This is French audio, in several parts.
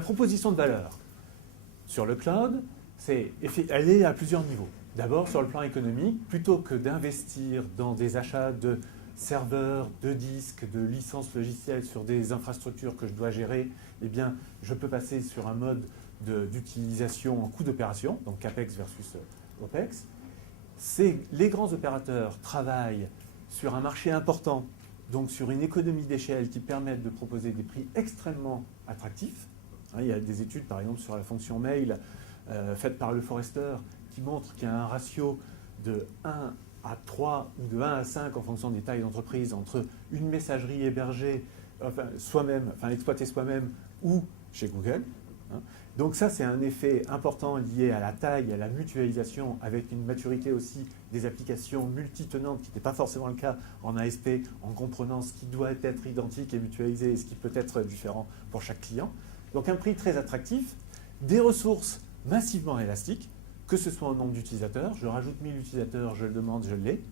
la proposition de valeur sur le cloud, elle est à plusieurs niveaux. D'abord, sur le plan économique, plutôt que d'investir dans des achats de serveurs, de disques, de licences logicielles sur des infrastructures que je dois gérer, eh bien, je peux passer sur un mode d'utilisation en coût d'opération, donc CAPEX versus OPEX. Les grands opérateurs travaillent sur un marché important, donc sur une économie d'échelle qui permettent de proposer des prix extrêmement attractifs. Il y a des études, par exemple, sur la fonction mail faites par le Forrester qui montrent qu'il y a un ratio de 1 à 3 ou de 1 à 5 en fonction des tailles d'entreprise entre une messagerie hébergée, exploitée soi-même ou chez Google. Donc ça, c'est un effet important lié à la taille, à la mutualisation, avec une maturité aussi des applications multitenantes, qui n'était pas forcément le cas en ASP, en comprenant ce qui doit être identique et mutualisé et ce qui peut être différent pour chaque client. Donc un prix très attractif, des ressources massivement élastiques, que ce soit en nombre d'utilisateurs. Je rajoute 1000 utilisateurs, je le demande, je l'ai.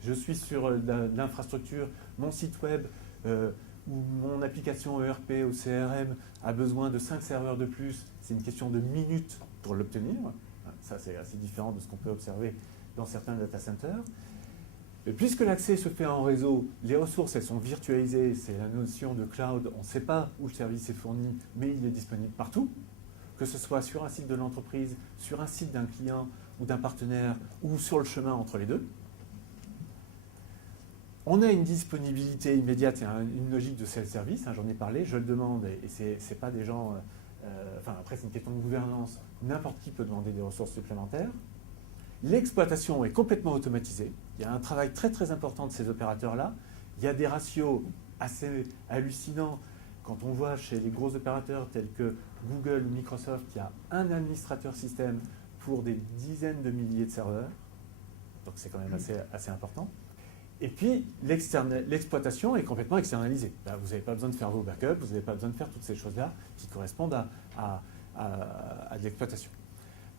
Je suis sur l'infrastructure, mon site web ou mon application ERP ou CRM a besoin de 5 serveurs de plus. C'est une question de minutes pour l'obtenir. Ça, c'est assez différent de ce qu'on peut observer dans certains data centers. Et puisque l'accès se fait en réseau, les ressources, elles sont virtualisées. C'est la notion de cloud. On ne sait pas où le service est fourni, mais il est disponible partout. Que ce soit sur un site de l'entreprise, sur un site d'un client ou d'un partenaire, ou sur le chemin entre les deux. On a une disponibilité immédiate et une logique de self-service, j'en ai parlé, je le demande, et c'est pas des gens... après, c'est une question de gouvernance, n'importe qui peut demander des ressources supplémentaires. L'exploitation est complètement automatisée. Il y a un travail très très important de ces opérateurs-là. Il y a des ratios assez hallucinants. Quand on voit chez les gros opérateurs tels que Google ou Microsoft, il y a un administrateur système pour des dizaines de milliers de serveurs. Donc c'est quand même assez important. Et puis, l'exploitation est complètement externalisée. Là, vous n'avez pas besoin de faire vos backups, vous n'avez pas besoin de faire toutes ces choses-là qui correspondent à de l'exploitation.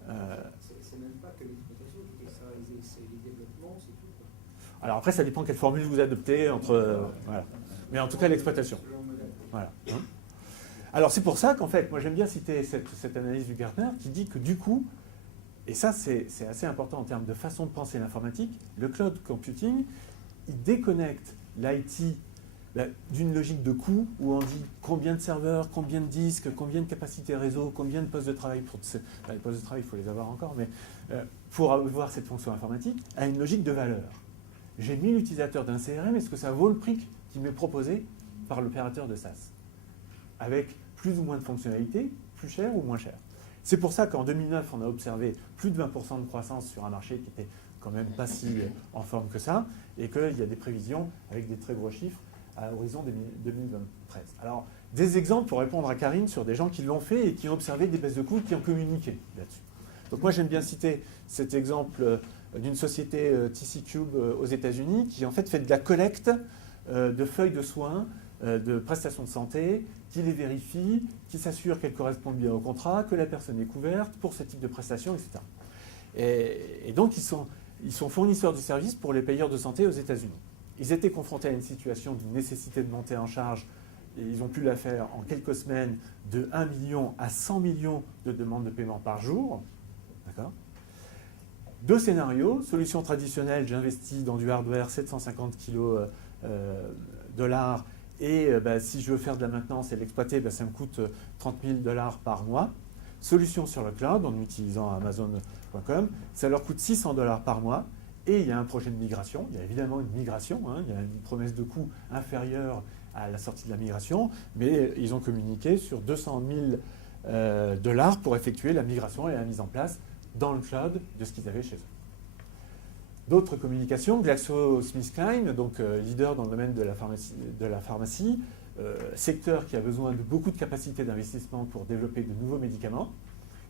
C'est même pas que l'exploitation qui est externalisée, c'est les développements, c'est tout. Alors après, ça dépend quelle formule vous adoptez entre... voilà. Mais en tout cas, l'exploitation. Voilà. Alors c'est pour ça qu'en fait, moi j'aime bien citer cette analyse du Gartner qui dit que du coup, et ça c'est assez important en termes de façon de penser l'informatique, le cloud computing, il déconnecte l'IT d'une logique de coût où on dit combien de serveurs, combien de disques, combien de capacités réseau, combien de postes de travail. Les postes de travail, il faut les avoir encore, mais pour avoir cette fonction informatique, à une logique de valeur. J'ai 1000 utilisateurs d'un CRM, est-ce que ça vaut le prix qui m'est proposé par l'opérateur de SaaS, avec plus ou moins de fonctionnalités, plus cher ou moins cher. C'est pour ça qu'en 2009, on a observé plus de 20% de croissance sur un marché qui était quand même pas si en forme que ça, et qu'il y a des prévisions avec des très gros chiffres à horizon 2013. Alors, des exemples pour répondre à Karine sur des gens qui l'ont fait et qui ont observé des baisses de coûts, qui ont communiqué là-dessus. Donc moi, j'aime bien citer cet exemple d'une société TC Cube aux États-Unis qui en fait de la collecte de feuilles de soins, de prestations de santé, qui les vérifie, qui s'assure qu'elles correspondent bien au contrat, que la personne est couverte pour ce type de prestations, etc. Et donc, ils sont fournisseurs du service pour les payeurs de santé aux États-Unis. Ils étaient confrontés à une situation d'une nécessité de monter en charge, et ils ont pu la faire en quelques semaines, de 1 million à 100 millions de demandes de paiement par jour. D'accord ? Deux scénarios. Solution traditionnelle, j'investis dans du hardware 750 $, et si je veux faire de la maintenance et l'exploiter, ça me coûte 30 000 $ par mois. Solution sur le cloud, en utilisant Amazon.com, ça leur coûte 600 $ par mois, et il y a un projet de migration. Il y a évidemment une migration, il y a une promesse de coût inférieure à la sortie de la migration, mais ils ont communiqué sur 200 000 $ pour effectuer la migration et la mise en place dans le cloud de ce qu'ils avaient chez eux. D'autres communications, GlaxoSmithKline, donc leader dans le domaine de la pharmacie, secteur qui a besoin de beaucoup de capacités d'investissement pour développer de nouveaux médicaments.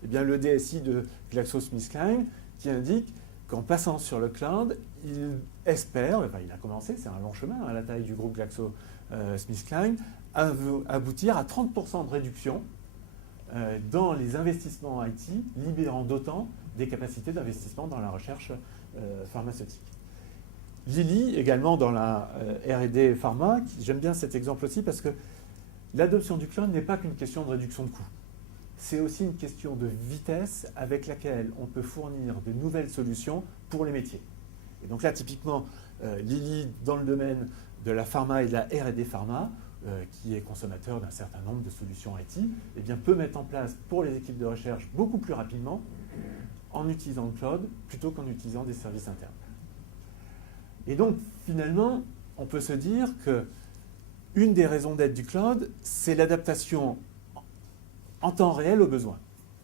Eh bien, le DSI de GlaxoSmithKline qui indique qu'en passant sur le cloud, il espère, il a commencé, c'est un long chemin à la taille du groupe GlaxoSmithKline, aboutir à 30% de réduction dans les investissements IT, libérant d'autant des capacités d'investissement dans la recherche pharmaceutique. Lilly, également dans la R&D pharma, j'aime bien cet exemple aussi parce que l'adoption du cloud n'est pas qu'une question de réduction de coûts. c'est aussi une question de vitesse avec laquelle on peut fournir de nouvelles solutions pour les métiers. Et donc là, typiquement, Lilly, dans le domaine de la pharma et de la R&D pharma, qui est consommateur d'un certain nombre de solutions IT, eh bien, peut mettre en place pour les équipes de recherche beaucoup plus rapidement en utilisant le cloud plutôt qu'en utilisant des services internes. Et donc, finalement, on peut se dire que une des raisons d'être du cloud, c'est l'adaptation en temps réel aux besoins.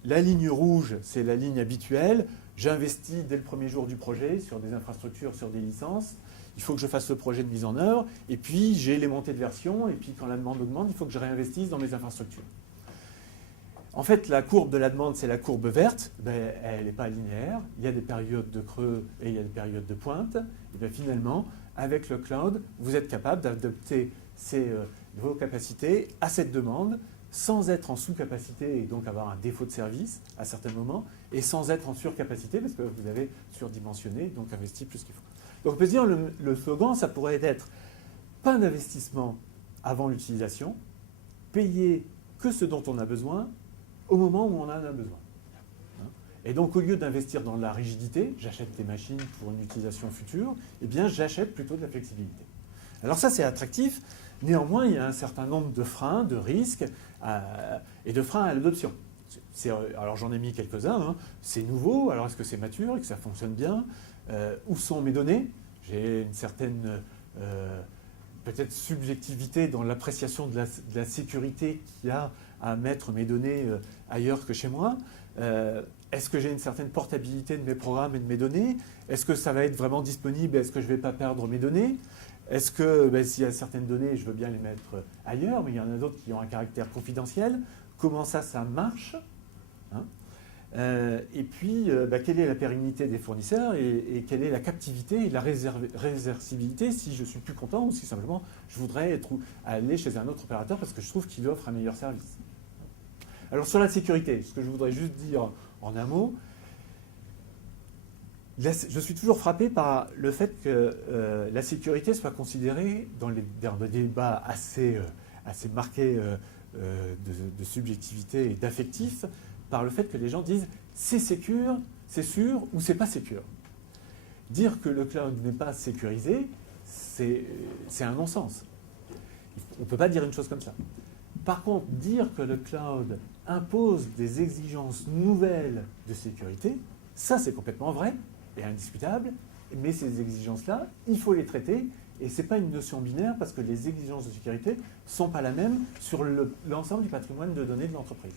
La ligne rouge, c'est la ligne habituelle. J'investis dès le premier jour du projet sur des infrastructures, sur des licences. Il faut que je fasse le projet de mise en œuvre. Et puis, j'ai les montées de version. Et puis, quand la demande augmente, il faut que je réinvestisse dans mes infrastructures. En fait, la courbe de la demande, c'est la courbe verte. Ben, elle n'est pas linéaire. Il y a des périodes de creux et il y a des périodes de pointe. Et bien, finalement, avec le cloud, vous êtes capable d'adapter vos capacités à cette demande sans être en sous-capacité et donc avoir un défaut de service à certains moments, et sans être en surcapacité parce que vous avez surdimensionné, donc investi plus qu'il faut. Donc on peut se dire, le slogan, ça pourrait être pas d'investissement avant l'utilisation, payer que ce dont on a besoin au moment où on en a besoin. Et donc au lieu d'investir dans la rigidité, j'achète des machines pour une utilisation future, eh bien j'achète plutôt de la flexibilité. Alors ça c'est attractif, néanmoins il y a un certain nombre de freins, de risques et de freins à l'adoption. Alors j'en ai mis quelques-uns, hein. C'est nouveau, alors est-ce que c'est mature et que ça fonctionne bien? Où sont mes données? J'ai une certaine peut-être subjectivité dans l'appréciation de la sécurité qu'il y a à mettre mes données ailleurs que chez moi. Est-ce que j'ai une certaine portabilité de mes programmes et de mes données? Est-ce que ça va être vraiment disponible? Est-ce que je ne vais pas perdre mes données? Est-ce que s'il y a certaines données, je veux bien les mettre ailleurs, mais il y en a d'autres qui ont un caractère confidentiel? Comment ça marche, hein? Et puis, quelle est la pérennité des fournisseurs et quelle est la captivité et la réversibilité si je suis plus content ou si simplement je voudrais aller chez un autre opérateur parce que je trouve qu'il offre un meilleur service. Alors sur la sécurité, ce que je voudrais juste dire en un mot, je suis toujours frappé par le fait que la sécurité soit considérée dans des débats assez marqués de subjectivité et d'affectif, par le fait que les gens disent c'est sécure, c'est sûr ou c'est pas sécure. Dire que le cloud n'est pas sécurisé, c'est un non-sens. On ne peut pas dire une chose comme ça. Par contre, dire que le cloud impose des exigences nouvelles de sécurité, ça c'est complètement vrai et indiscutable, mais ces exigences-là, il faut les traiter, et ce n'est pas une notion binaire parce que les exigences de sécurité ne sont pas la même sur l'ensemble du patrimoine de données de l'entreprise.